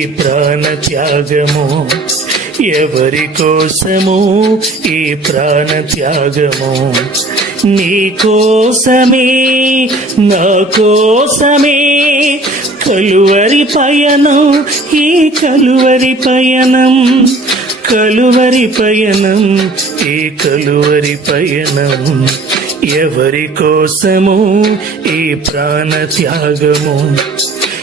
ఈ ప్రాణ త్యాగము? ఎవరి కోసము ఈ ప్రాణ త్యాగము? నీ కోసమే నా కోసమే కలువరి పయనం ఈ కలువరి పయనం కలువరి పయనం ఈ కలువరి పయనం. ఎవరి కోసము ఈ ప్రాణ త్యాగము?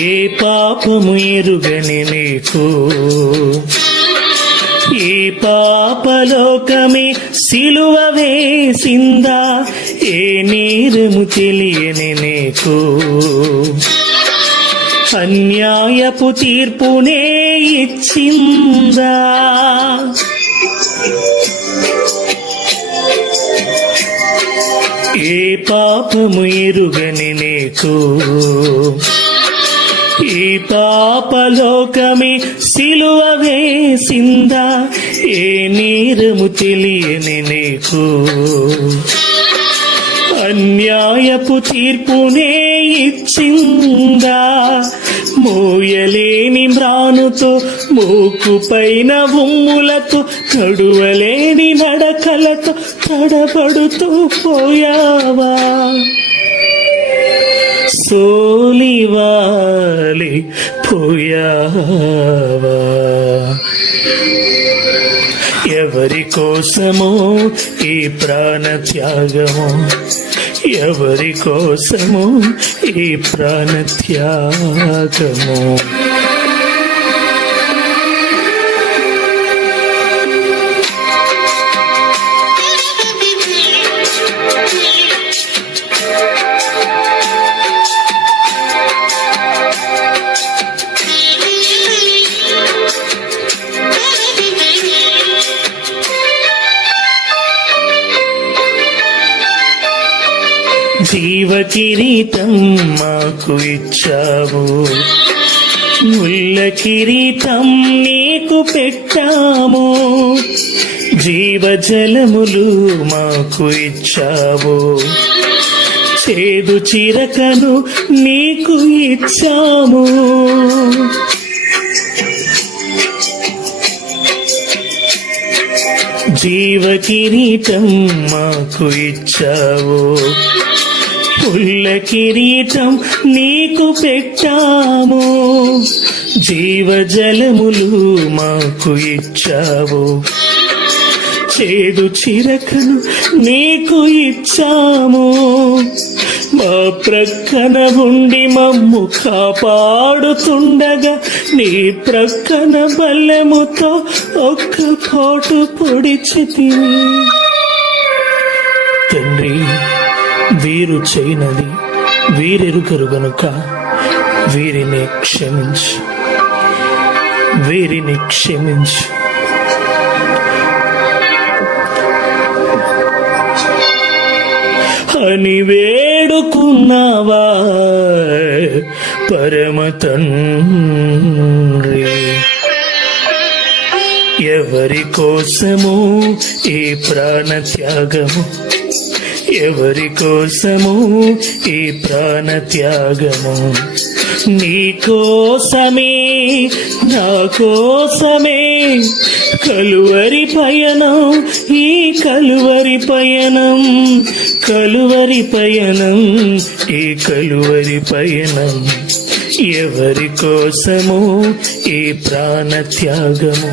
ఏ పాపము ఎరుగని నీకు. ఈ పాపలోకమే సిలువ వేసిందా? ఏ నేరము తెలియని నీకు. అన్యాయపు తీర్పునే ఇచ్చిందా? ఏ పాపము ఎరుగని నీకు. ఈ పాపలోకమే సిలువ వేసిందా? ఏ నేరము తెలియని నీకు? అన్యాయపు తీర్పునే ఇచ్చిందా? మోయలేని మ్రానుతో మూకు పైన ఉమ్ములతో నడువలేని నడకలతో తడబడుతూ పోయావా? సోలివాలి పోయావా? ఎవరి కోసమో ఈ ప్రాణ త్యాగము? ఎవరి కోసమో ఈ ప్రాణ త్యాగము? జీవ కిరీటం మాకు ఇచ్చావు. ముల్ల కిరీటం నీకు పెట్టాము. జీవ జలములు మాకు ఇచ్చావు. చేదు చిరకను నీకు ఇచ్చాము. జీవ కిరీటం మాకు ఇచ్చావు. పుల్ల కిరీటం నీకు పెట్టాము. జీవజలములు మాకు ఇచ్చావు. చేదు చిరకను నీకు ఇచ్చాము. మా ప్రక్కన ఉండి మమ్ము కాపాడుతుండగా నీ ప్రక్కన బల్లెముతో ఒక్క పోటు పొడిచితివి. తండ్రి వీరు చేయనది వీరెరుకరు గనుక వీరిని క్షమించు. వీరిని క్షమించు. అని వేడుకున్నావా పరమ తండ్రి? ఎవరి కోసము ఈ ప్రాణ త్యాగము ఎవరి కోసము ఈ ప్రాణ త్యాగము నీ కోసమే నా కోసమే కలువరి పయనం ఈ కలువరి పయనం కలువరి పయనం ఈ కలువరి పయనం. ఎవరి కోసము ఈ ప్రాణ త్యాగము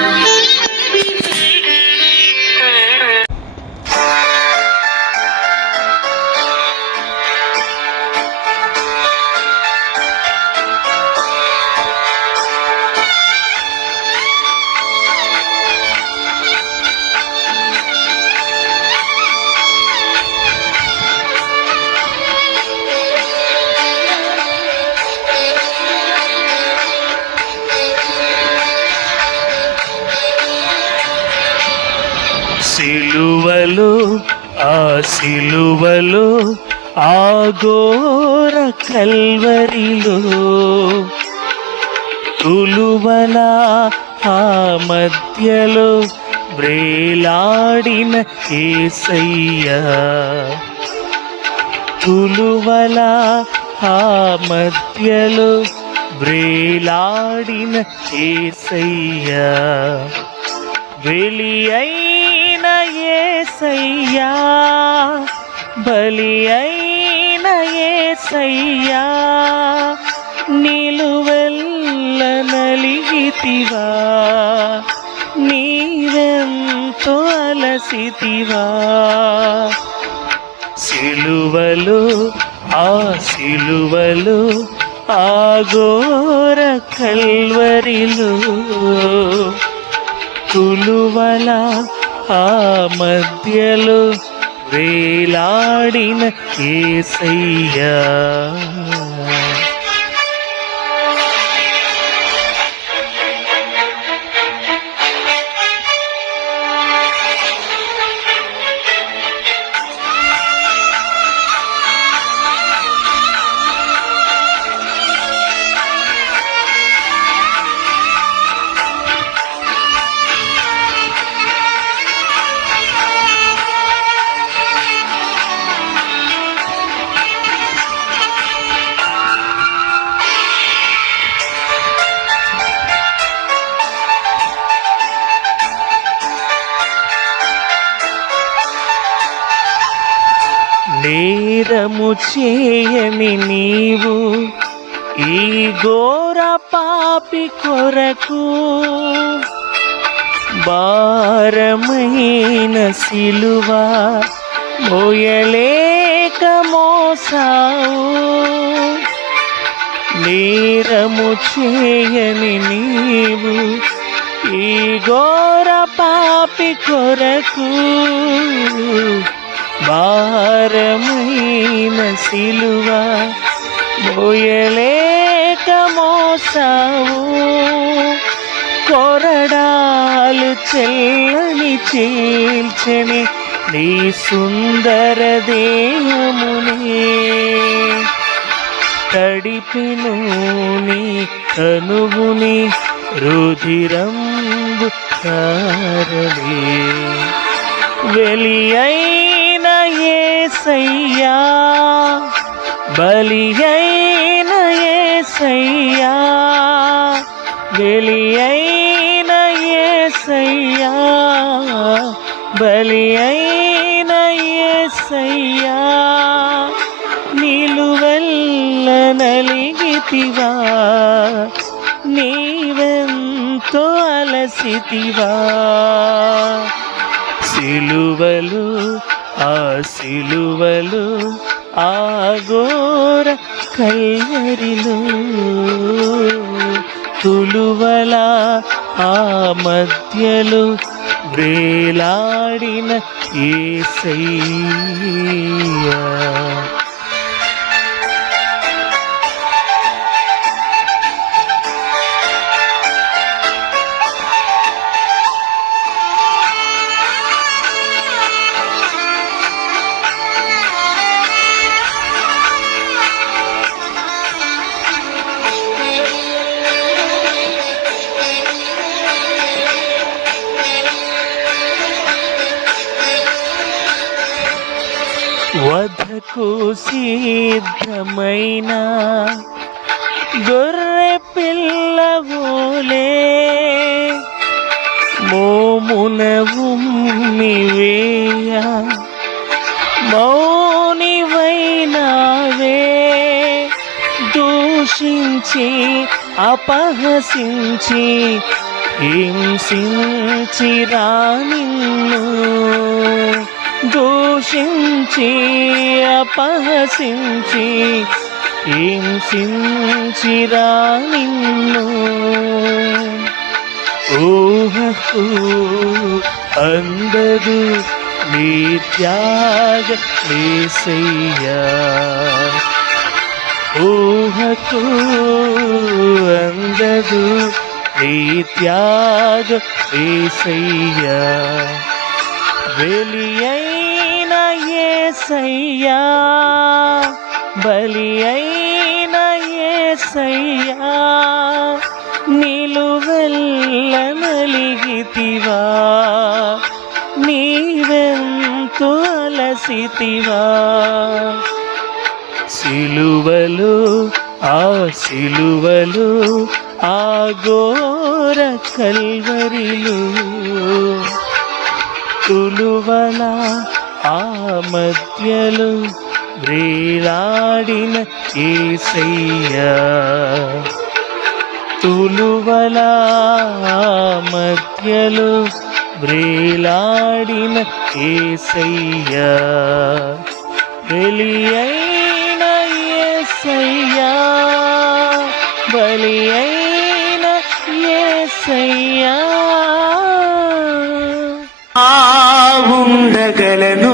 ఏసయ్యా తులువల ఆ మధ్యలో వ్రేలాడిన ఏసయ్యా వెలి అయిన ఏసయ్యా బలి అయిన ఏసయ్యా అలసితివా సిలువలు ఆ సిలువలు ఆ ఘోర కల్వరిలు. తులువల ఆ మధ్యలో వేలాడిన ఏసయ్యా. పాపి కొరకు భారమైన సిలువ మోయలేక మోసావు. నేరము చేయని నీవు ఈ ఘోర పాపి కొరకు భారమైన సిలువ లేక మోసావు. కొరడాలు చెల్లని చీల్చని నీ సుందర దేహముని. తడిపిను నీ కనుగుని రుధిరంబు కారలే వెలియైన అయిన ఏసయ్యా బలియైన ఏసయ్యా బలి అయిన ఏసయ్యా బలి అయిన ఏసయ్యా నిలువెల్ల నలిగితివా నీవెంతో అలసితివా. సిలువలు ఆ సిలువలు ఆగోర కల్వరిలో తులువల ఆ మధ్యలు వేలాడిన ఏసయ్యా. వధకు సిద్ధమైన? గొర్రె పిల్లవోలే మోమున ఉమ్మి మౌనివైనవే. దూషించి అపహసించి హింసించి హింసించిరా దూ దూషించి అపహసించి ఏం సించిరా నిన్ను? ఊహకు అందదు నీ త్యాగ ఏసయ్యా ఊహకు అందదు నీ త్యాగ ఏసయ్యా వెలి ఏసయ్యా బలి అయిన ఏసయ్యా నిలువెల్ల నలిగితివా నీవెంతు అలసితివా. సిలువలు ఆ సిలువలు ఆ ఘోర కల్వరిలు తులువలా మధ్యలు వ్రీలాడిన ఏసయ్యా. తులువల ఆ మధ్యలు వ్రేలాడిన ఏసయ్యా. బలి అయిన ఏసయ్యా ఏసయ్యా. ఆ ఉండగలను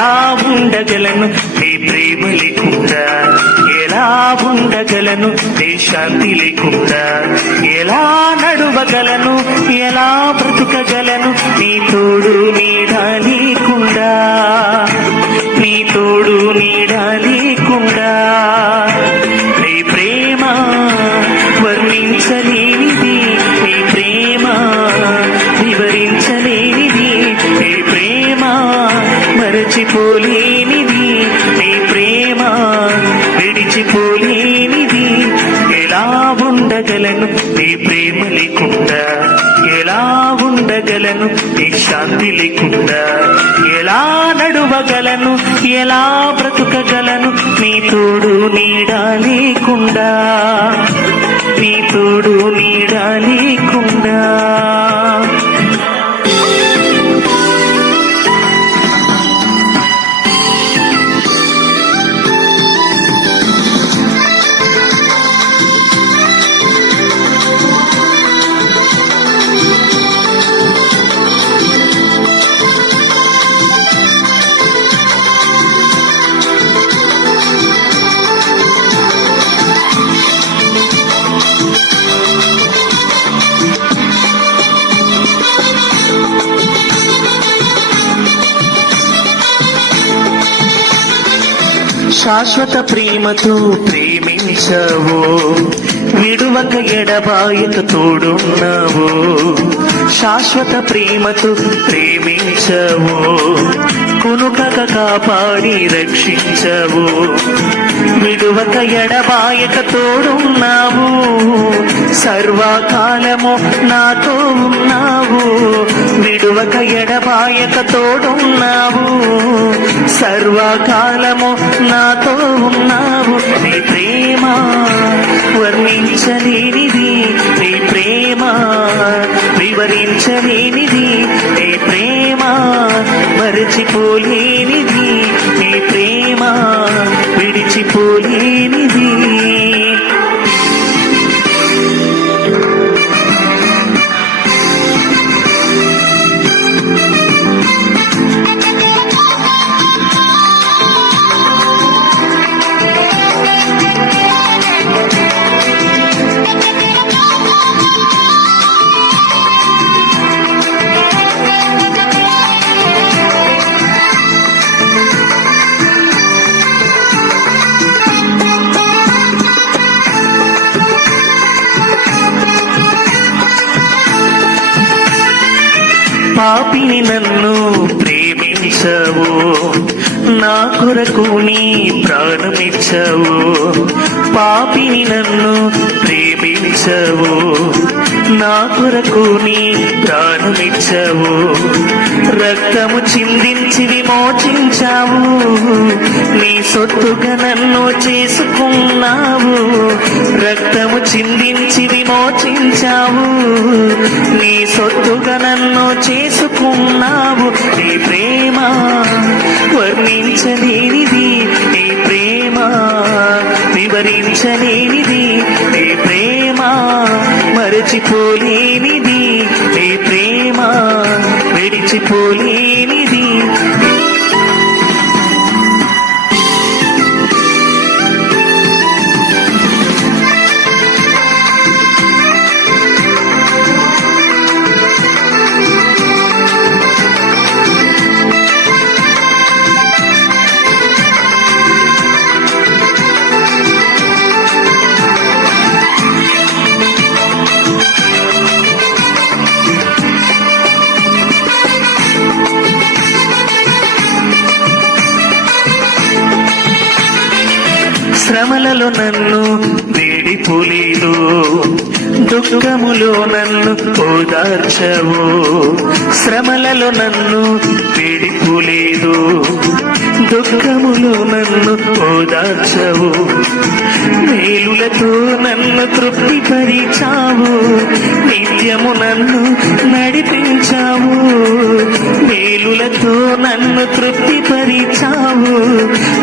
ఎలా ఉండగలను నీ ప్రేమ లేకుండా? ఎలా ఉండగలను నీ శాంతి లేకుండా? ఎలా నడువగలను? ఎలా బ్రతుకగలను? నీ తోడు నీడ లేకుండా? నీ తోడు నీడా లేకుండా ఎలా నడువగలను? ఎలా బ్రతుకగలను? నీ తోడు నీడా లేకుండా. నీ తోడు నీడా లేకుండా. శాశ్వత ప్రేమతో ప్రేమించవు. విడువక ఎడబాయక తోడున్నావు. శాశ్వత ప్రేమతో ప్రేమించవో. కునుకక కాపాడి రక్షించవు. విడువక ఎడబాయక తోడున్నావు. సర్వకాలము నాతో ఉన్నావు. విడువక ఎడబాయక తోడున్నావు. సర్వకాలము నాతో ఉన్నావు. నీ ప్రేమ వర్ణించలేనిది. నీ ప్రేమ వివరించలేనిది. నీ ప్రేమ మరచిపో నీ ప్రాణమిచ్చవు పాపిని నన్ను ప్రేమి ప్రేమించవు నా కొరకు నీ ప్రాణమిచ్చావు. రక్తము చిందించి విమోచించావు. నీ సొత్తుగా నన్ను చేసుకున్నావు. రక్తము చిందించి విమోచించావు. నీ సొత్తుగా నన్ను చేసుకున్నావు. నీ ప్రేమ వర్ణించలేనిది. నీ ప్రేమ వివరించలేనిది. నీ ప్రేమ మరచిపోలేనిది. నీ ప్రేమ విడిచిపోలేనిది. నన్ను వేడి వేడిపోలేదు దుఃఖములో నన్ను ఓదార్చవు. శ్రమలలో నన్ను కృపలతో నన్ను తృప్తిపరిచావు. నిత్యము నన్ను నడిపించావు. మేలులతో నన్ను తృప్తిపరిచావు.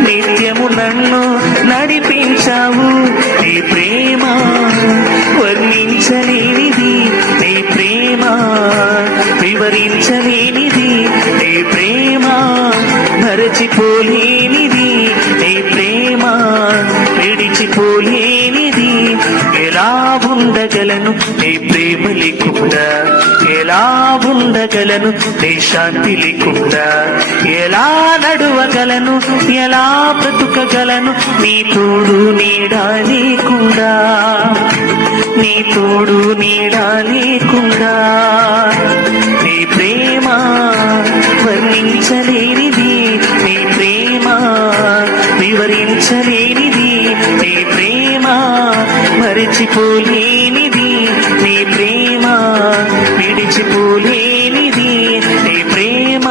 నిత్యము నన్ను నడిపించావు. నీ ప్రేమ వర్ణించలేనిది నీ ప్రేమ వివరించలేనిది నీ ప్రేమ మరచిపోలేనిది నీ ప్రేమ విడిచిపోలేనిది ఎలా ఉండగలను నీ ప్రేమ లేకుండా ఎలా ఉండగలను నీ శాంతి లేకుండా ఎలా నడువగలను ఎలా బ్రతుకగలను నీ తోడు నీడా లేకుండా నీ తోడు నీడా లేకుండా నీ ప్రేమ వర్ణించలేని మరిచిపోలేనిది నీ ప్రేమ విడిచిపోలేనిది నీ ప్రేమ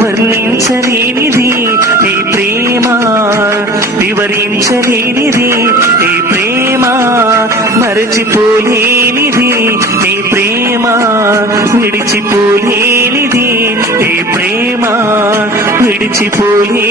వర్ణించలేనిది నీ ప్రేమ వివరించలేనిది నీ ప్రేమ మరచిపోలేనిది నీ ప్రేమ విడిచిపోలేనిది నీ ప్రేమ విడిచిపోలే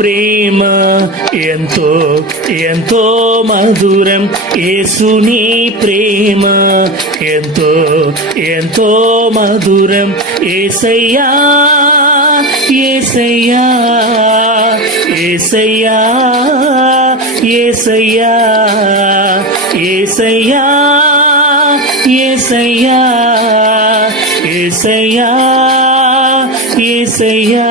ప్రేమ ఎంతో ఎంతో మధురం. ఏసుని ప్రేమ ఎంతో ఎంతో మధురం. ఏసయ్యా ఏసయ్యా ఏసయ్యా ఏసయ్యా ఏసయ్యా ఏసయ్యా ఏసయ్యా ఏసయ్యా.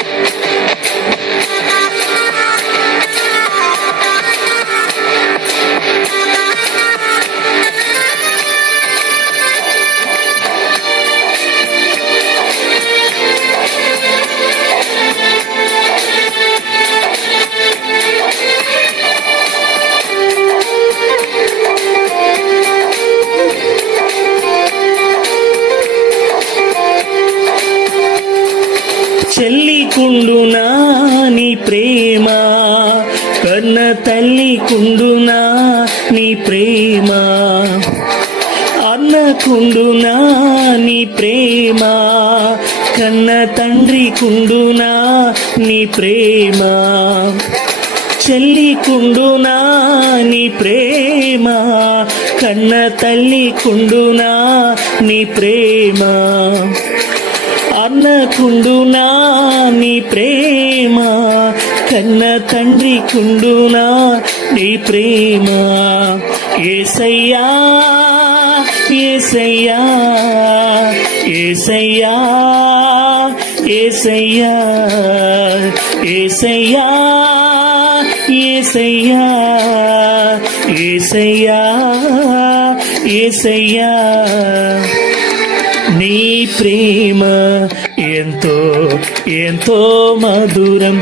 తల్లి నీ ప్రేమ? అన్నకుండునా నీ ప్రేమ? కన్న తండ్రి కుండునా నీ ప్రేమ? చెల్లి కుండునా నీ ప్రేమ? కన్న తల్లి కుండునా నీ ప్రేమ? అన్నకుండునా నీ ప్రేమ? కన్న తండ్రి కుండునా నీ ప్రేమ? ఏసయ్యా ఏసయ్యా ఏసయ్యా ఏసయ్యా ఏసయ్యా ఏసయ్యా ఏసయ్యా ఏసయ్యా. నీ ప్రేమ ఎంతో ఎంతో మధురం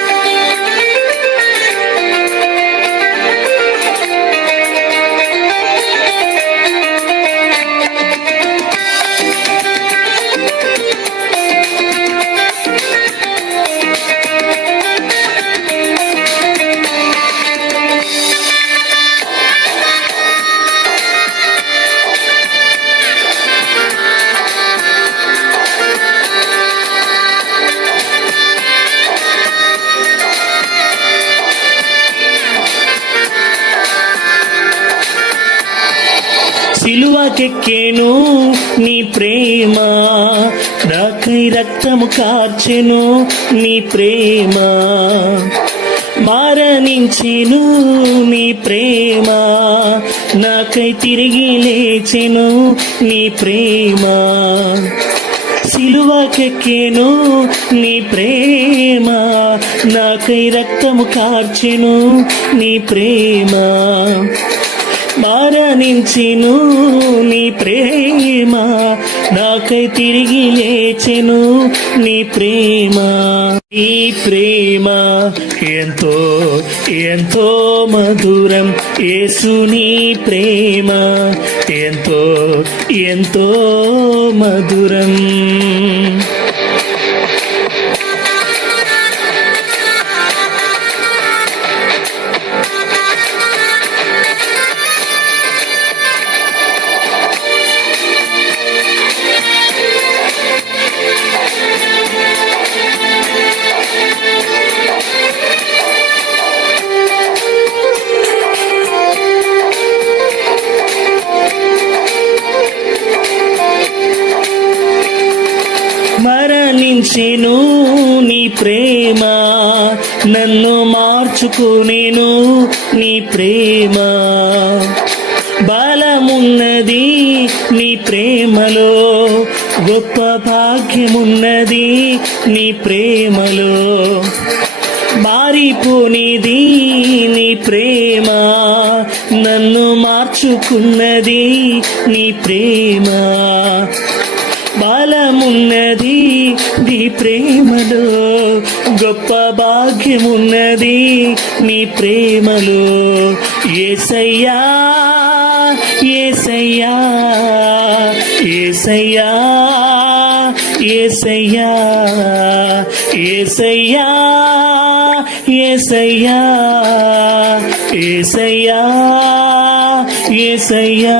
సిలువకెక్కేను నీ ప్రేమ. నాకై రక్తము కార్చెను నీ ప్రేమ. మారణించెను నీ ప్రేమ. నాకై తిరిగి లేచెను నీ ప్రేమ. సిలువకెక్కేను నీ ప్రేమ. నాకై రక్తము కార్చెను నీ ప్రేమ. మరణించిను నీ ప్రేమ నాకై తిరిగి లేచెను నీ ప్రేమ. నీ ప్రేమ ఎంతో ఎంతో మధురం యేసు నీ ప్రేమ. ఎంతో ఎంతో మధురం. మరణించెను నీ ప్రేమ. నన్ను మార్చుకునేను నీ ప్రేమ. బలమున్నది నీ ప్రేమలో గొప్ప భాగ్యమున్నది నీ ప్రేమలో. మారిపోనిది నీ ప్రేమ నన్ను మార్చుకున్నది నీ ప్రేమ. బలమున్నది నీ ప్రేమలో గొప్ప భాగ్యమున్నది నీ ప్రేమలో. ఏసయ్యా ఏసయ్యా ఏసయ్యా ఏసయ్యా ఏసయ్యా ఏసయ్యా ఏసయ్యా ఏసయ్యా.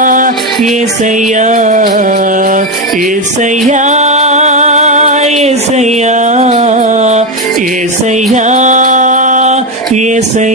இசையா இசையா இசையா இசையா இசை